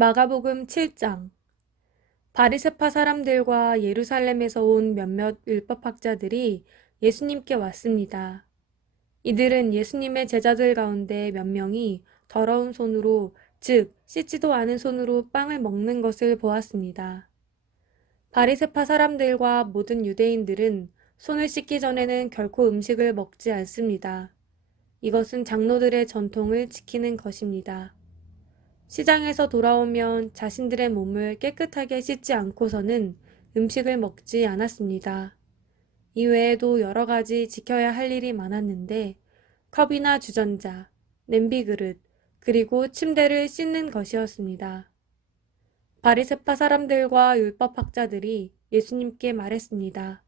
마가복음 7장. 바리새파 사람들과 예루살렘에서 온 몇몇 율법학자들이 예수님께 왔습니다. 이들은 예수님의 제자들 가운데 몇 명이 더러운 손으로, 즉 씻지도 않은 손으로 빵을 먹는 것을 보았습니다. 바리새파 사람들과 모든 유대인들은 손을 씻기 전에는 결코 음식을 먹지 않습니다. 이것은 장로들의 전통을 지키는 것입니다. 시장에서 돌아오면 자신들의 몸을 깨끗하게 씻지 않고서는 음식을 먹지 않았습니다. 이외에도 여러 가지 지켜야 할 일이 많았는데 컵이나 주전자, 냄비 그릇, 그리고 침대를 씻는 것이었습니다. 바리새파 사람들과 율법학자들이 예수님께 말했습니다.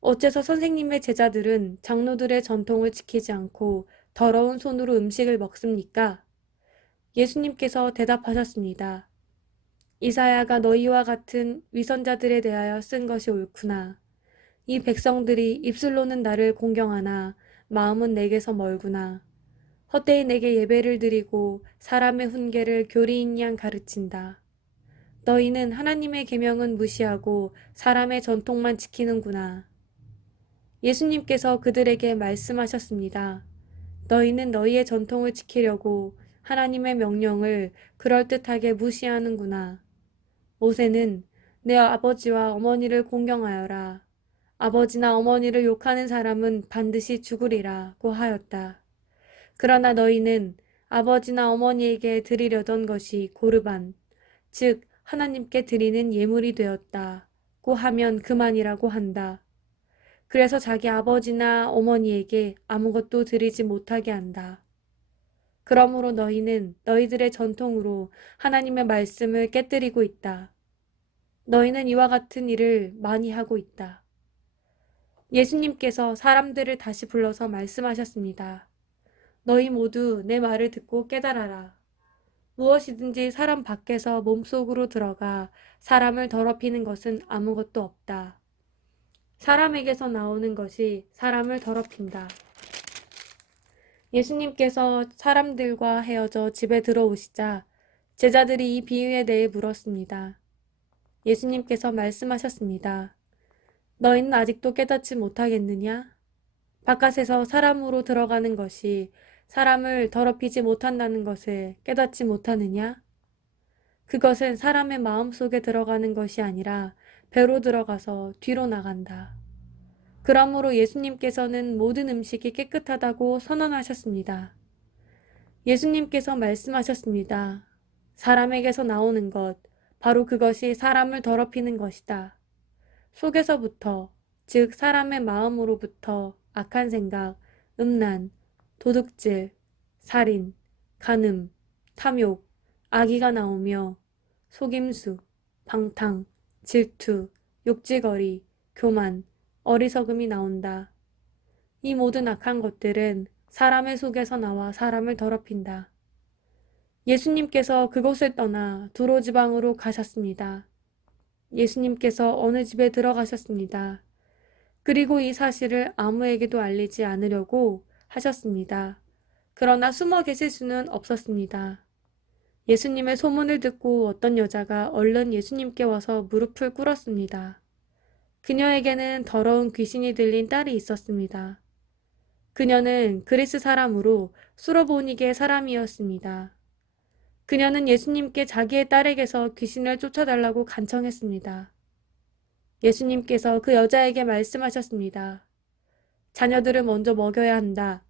어째서 선생님의 제자들은 장로들의 전통을 지키지 않고 더러운 손으로 음식을 먹습니까? 예수님께서 대답하셨습니다. 이사야가 너희와 같은 위선자들에 대하여 쓴 것이 옳구나. 이 백성들이 입술로는 나를 공경하나 마음은 내게서 멀구나. 헛되이 내게 예배를 드리고 사람의 훈계를 교리인 양 가르친다. 너희는 하나님의 계명은 무시하고 사람의 전통만 지키는구나. 예수님께서 그들에게 말씀하셨습니다. 너희는 너희의 전통을 지키려고 하나님의 명령을 그럴듯하게 무시하는구나. 모세는 내 아버지와 어머니를 공경하여라. 아버지나 어머니를 욕하는 사람은 반드시 죽으리라고 하였다. 그러나 너희는 아버지나 어머니에게 드리려던 것이 고르반, 즉 하나님께 드리는 예물이 되었다고 하면 그만이라고 한다. 그래서 자기 아버지나 어머니에게 아무것도 드리지 못하게 한다. 그러므로 너희는 너희들의 전통으로 하나님의 말씀을 깨뜨리고 있다. 너희는 이와 같은 일을 많이 하고 있다. 예수님께서 사람들을 다시 불러서 말씀하셨습니다. 너희 모두 내 말을 듣고 깨달아라. 무엇이든지 사람 밖에서 몸속으로 들어가 사람을 더럽히는 것은 아무것도 없다. 사람에게서 나오는 것이 사람을 더럽힌다. 예수님께서 사람들과 헤어져 집에 들어오시자 제자들이 이 비유에 대해 물었습니다. 예수님께서 말씀하셨습니다. 너희는 아직도 깨닫지 못하겠느냐? 바깥에서 사람으로 들어가는 것이 사람을 더럽히지 못한다는 것을 깨닫지 못하느냐? 그것은 사람의 마음 속에 들어가는 것이 아니라 배로 들어가서 뒤로 나간다. 그러므로 예수님께서는 모든 음식이 깨끗하다고 선언하셨습니다. 예수님께서 말씀하셨습니다. 사람에게서 나오는 것, 바로 그것이 사람을 더럽히는 것이다. 속에서부터, 즉 사람의 마음으로부터 악한 생각, 음란, 도둑질, 살인, 간음, 탐욕, 악의가 나오며 속임수, 방탕, 질투, 욕지거리, 교만, 어리석음이 나온다. 이 모든 악한 것들은 사람의 속에서 나와 사람을 더럽힌다. 예수님께서 그곳을 떠나 두로 지방으로 가셨습니다. 예수님께서 어느 집에 들어가셨습니다. 그리고 이 사실을 아무에게도 알리지 않으려고 하셨습니다. 그러나 숨어 계실 수는 없었습니다. 예수님의 소문을 듣고 어떤 여자가 얼른 예수님께 와서 무릎을 꿇었습니다. 그녀에게는 더러운 귀신이 들린 딸이 있었습니다. 그녀는 그리스 사람으로 수로보니게 사람이었습니다. 그녀는 예수님께 자기의 딸에게서 귀신을 쫓아달라고 간청했습니다. 예수님께서 그 여자에게 말씀하셨습니다. 자녀들을 먼저 먹여야 한다.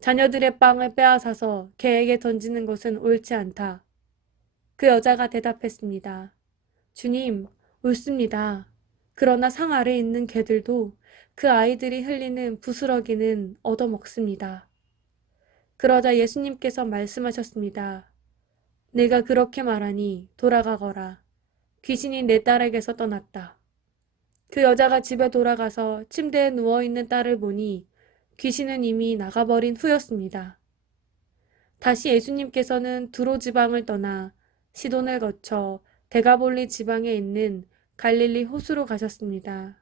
자녀들의 빵을 빼앗아서 개에게 던지는 것은 옳지 않다. 그 여자가 대답했습니다. 주님, 옳습니다. 그러나 상 아래에 있는 개들도 그 아이들이 흘리는 부스러기는 얻어먹습니다. 그러자 예수님께서 말씀하셨습니다. 내가 그렇게 말하니 돌아가거라. 귀신이 내 딸에게서 떠났다. 그 여자가 집에 돌아가서 침대에 누워있는 딸을 보니 귀신은 이미 나가버린 후였습니다. 다시 예수님께서는 두로 지방을 떠나 시돈을 거쳐 데가볼리 지방에 있는 갈릴리 호수로 가셨습니다.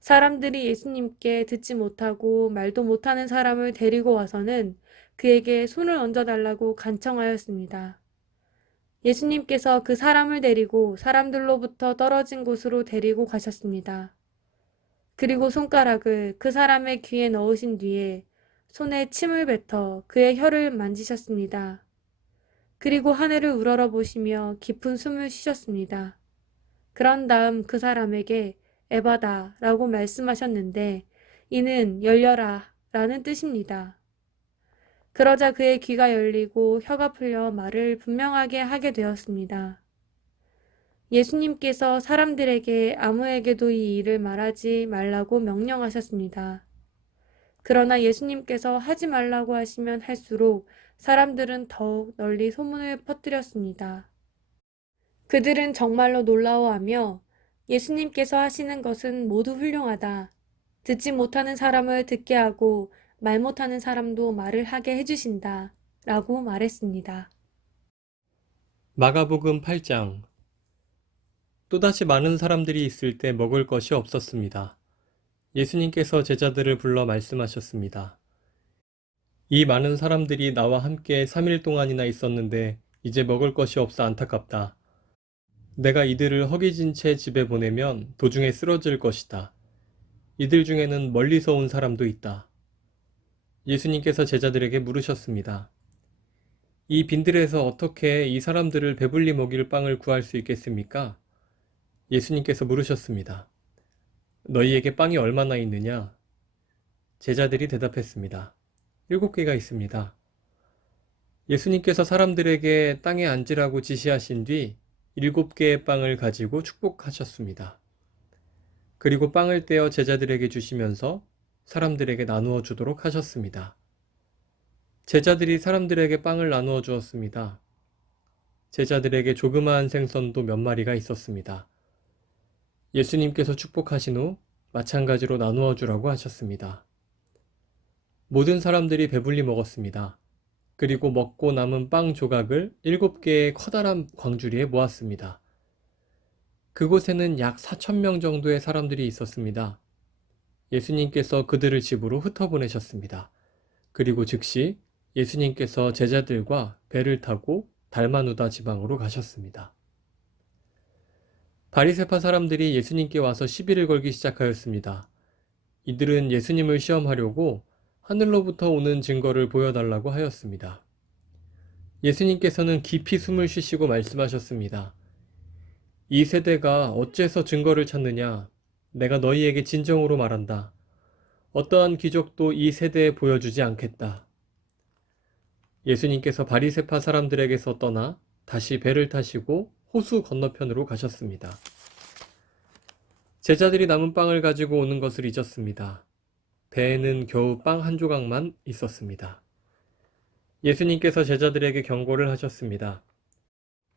사람들이 예수님께 듣지 못하고 말도 못하는 사람을 데리고 와서는 그에게 손을 얹어달라고 간청하였습니다. 예수님께서 그 사람을 데리고 사람들로부터 떨어진 곳으로 데리고 가셨습니다. 그리고 손가락을 그 사람의 귀에 넣으신 뒤에 손에 침을 뱉어 그의 혀를 만지셨습니다. 그리고 하늘을 우러러 보시며 깊은 숨을 쉬셨습니다. 그런 다음 그 사람에게 에바다 라고 말씀하셨는데 이는 열려라 라는 뜻입니다. 그러자 그의 귀가 열리고 혀가 풀려 말을 분명하게 하게 되었습니다. 예수님께서 사람들에게 아무에게도 이 일을 말하지 말라고 명령하셨습니다. 그러나 예수님께서 하지 말라고 하시면 할수록 사람들은 더욱 널리 소문을 퍼뜨렸습니다. 그들은 정말로 놀라워하며 예수님께서 하시는 것은 모두 훌륭하다. 듣지 못하는 사람을 듣게 하고 말 못하는 사람도 말을 하게 해주신다. 라고 말했습니다. 마가복음 8장. 또다시 많은 사람들이 있을 때 먹을 것이 없었습니다. 예수님께서 제자들을 불러 말씀하셨습니다. 이 많은 사람들이 나와 함께 3일 동안이나 있었는데 이제 먹을 것이 없어 안타깝다. 내가 이들을 허기진 채 집에 보내면 도중에 쓰러질 것이다. 이들 중에는 멀리서 온 사람도 있다. 예수님께서 제자들에게 물으셨습니다. 이 빈들에서 어떻게 이 사람들을 배불리 먹일 빵을 구할 수 있겠습니까? 예수님께서 물으셨습니다. 너희에게 빵이 얼마나 있느냐? 제자들이 대답했습니다. 7개가 있습니다. 예수님께서 사람들에게 땅에 앉으라고 지시하신 뒤 7개의 빵을 가지고 축복하셨습니다. 그리고 빵을 떼어 제자들에게 주시면서 사람들에게 나누어 주도록 하셨습니다. 제자들이 사람들에게 빵을 나누어 주었습니다. 제자들에게 조그마한 생선도 몇 마리가 있었습니다. 예수님께서 축복하신 후 마찬가지로 나누어 주라고 하셨습니다. 모든 사람들이 배불리 먹었습니다. 그리고 먹고 남은 빵 조각을 7개의 커다란 광주리에 모았습니다. 그곳에는 약 4,000명 정도의 사람들이 있었습니다. 예수님께서 그들을 집으로 흩어보내셨습니다. 그리고 즉시 예수님께서 제자들과 배를 타고 달마누다 지방으로 가셨습니다. 바리새파 사람들이 예수님께 와서 시비를 걸기 시작하였습니다. 이들은 예수님을 시험하려고 하늘로부터 오는 증거를 보여달라고 하였습니다. 예수님께서는 깊이 숨을 쉬시고 말씀하셨습니다. 이 세대가 어째서 증거를 찾느냐? 내가 너희에게 진정으로 말한다. 어떠한 기적도 이 세대에 보여주지 않겠다. 예수님께서 바리새파 사람들에게서 떠나 다시 배를 타시고 호수 건너편으로 가셨습니다. 제자들이 남은 빵을 가지고 오는 것을 잊었습니다. 배에는 겨우 빵 한 조각만 있었습니다. 예수님께서 제자들에게 경고를 하셨습니다.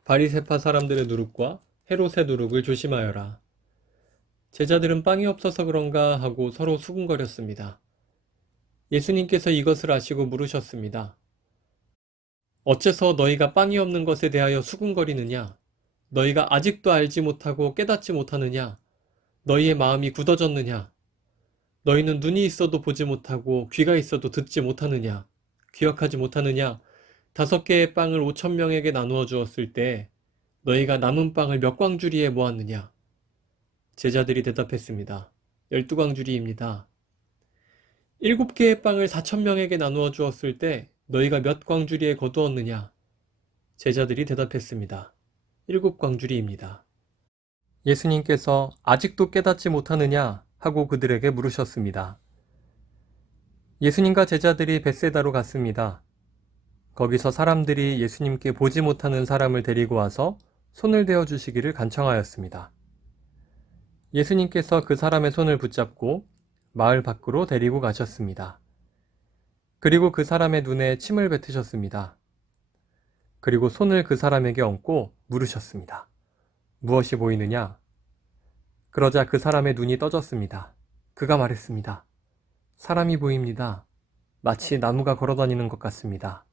바리새파 사람들의 누룩과 헤롯의 누룩을 조심하여라. 제자들은 빵이 없어서 그런가 하고 서로 수군거렸습니다. 예수님께서 이것을 아시고 물으셨습니다. 어째서 너희가 빵이 없는 것에 대하여 수군거리느냐? 너희가 아직도 알지 못하고 깨닫지 못하느냐? 너희의 마음이 굳어졌느냐? 너희는 눈이 있어도 보지 못하고 귀가 있어도 듣지 못하느냐? 기억하지 못하느냐? 5개의 빵을 5,000명에게 나누어 주었을 때 너희가 남은 빵을 몇 광주리에 모았느냐? 제자들이 대답했습니다. 12광주리입니다. 7개의 빵을 4,000명에게 나누어 주었을 때 너희가 몇 광주리에 거두었느냐? 제자들이 대답했습니다. 7광주리입니다. 예수님께서 아직도 깨닫지 못하느냐 하고 그들에게 물으셨습니다. 예수님과 제자들이 벳세다로 갔습니다. 거기서 사람들이 예수님께 보지 못하는 사람을 데리고 와서 손을 대어 주시기를 간청하였습니다. 예수님께서 그 사람의 손을 붙잡고 마을 밖으로 데리고 가셨습니다. 그리고 그 사람의 눈에 침을 뱉으셨습니다. 그리고 손을 그 사람에게 얹고 물으셨습니다. 무엇이 보이느냐? 그러자 그 사람의 눈이 떠졌습니다. 그가 말했습니다. 사람이 보입니다. 마치 나무가 걸어다니는 것 같습니다.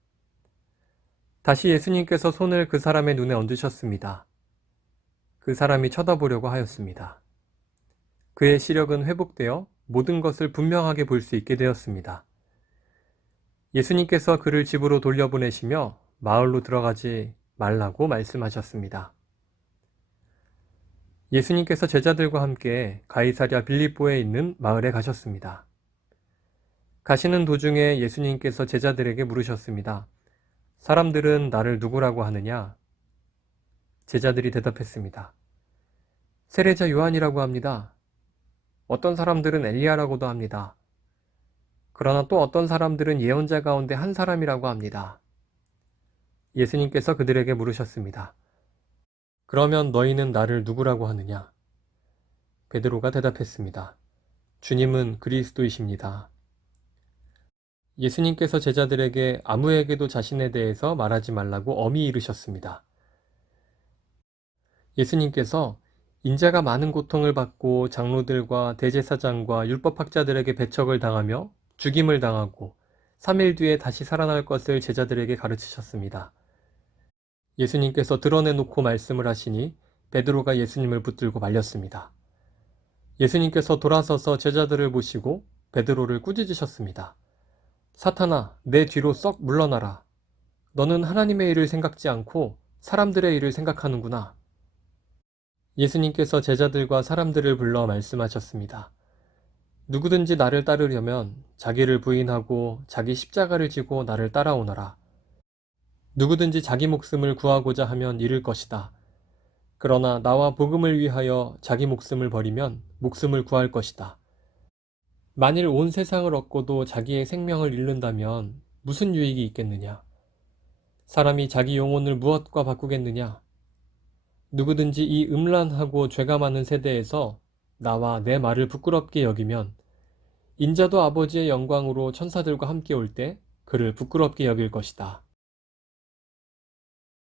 다시 예수님께서 손을 그 사람의 눈에 얹으셨습니다. 그 사람이 쳐다보려고 하였습니다. 그의 시력은 회복되어 모든 것을 분명하게 볼 수 있게 되었습니다. 예수님께서 그를 집으로 돌려보내시며 마을로 들어가지 말라고 말씀하셨습니다. 예수님께서 제자들과 함께 가이사랴 빌립보에 있는 마을에 가셨습니다. 가시는 도중에 예수님께서 제자들에게 물으셨습니다. 사람들은 나를 누구라고 하느냐? 제자들이 대답했습니다. 세례자 요한이라고 합니다. 어떤 사람들은 엘리야라고도 합니다. 그러나 또 어떤 사람들은 예언자 가운데 한 사람이라고 합니다. 예수님께서 그들에게 물으셨습니다. 그러면 너희는 나를 누구라고 하느냐? 베드로가 대답했습니다. 주님은 그리스도이십니다. 예수님께서 제자들에게 아무에게도 자신에 대해서 말하지 말라고 엄히 이르셨습니다. 예수님께서 인자가 많은 고통을 받고 장로들과 대제사장과 율법학자들에게 배척을 당하며 죽임을 당하고 3일 뒤에 다시 살아날 것을 제자들에게 가르치셨습니다. 예수님께서 드러내놓고 말씀을 하시니 베드로가 예수님을 붙들고 말렸습니다. 예수님께서 돌아서서 제자들을 보시고 베드로를 꾸짖으셨습니다. 사탄아, 내 뒤로 썩 물러나라. 너는 하나님의 일을 생각지 않고 사람들의 일을 생각하는구나. 예수님께서 제자들과 사람들을 불러 말씀하셨습니다. 누구든지 나를 따르려면 자기를 부인하고 자기 십자가를 지고 나를 따라오너라. 누구든지 자기 목숨을 구하고자 하면 잃을 것이다. 그러나 나와 복음을 위하여 자기 목숨을 버리면 목숨을 구할 것이다. 만일 온 세상을 얻고도 자기의 생명을 잃는다면 무슨 유익이 있겠느냐? 사람이 자기 영혼을 무엇과 바꾸겠느냐? 누구든지 이 음란하고 죄가 많은 세대에서 나와 내 말을 부끄럽게 여기면 인자도 아버지의 영광으로 천사들과 함께 올 때 그를 부끄럽게 여길 것이다.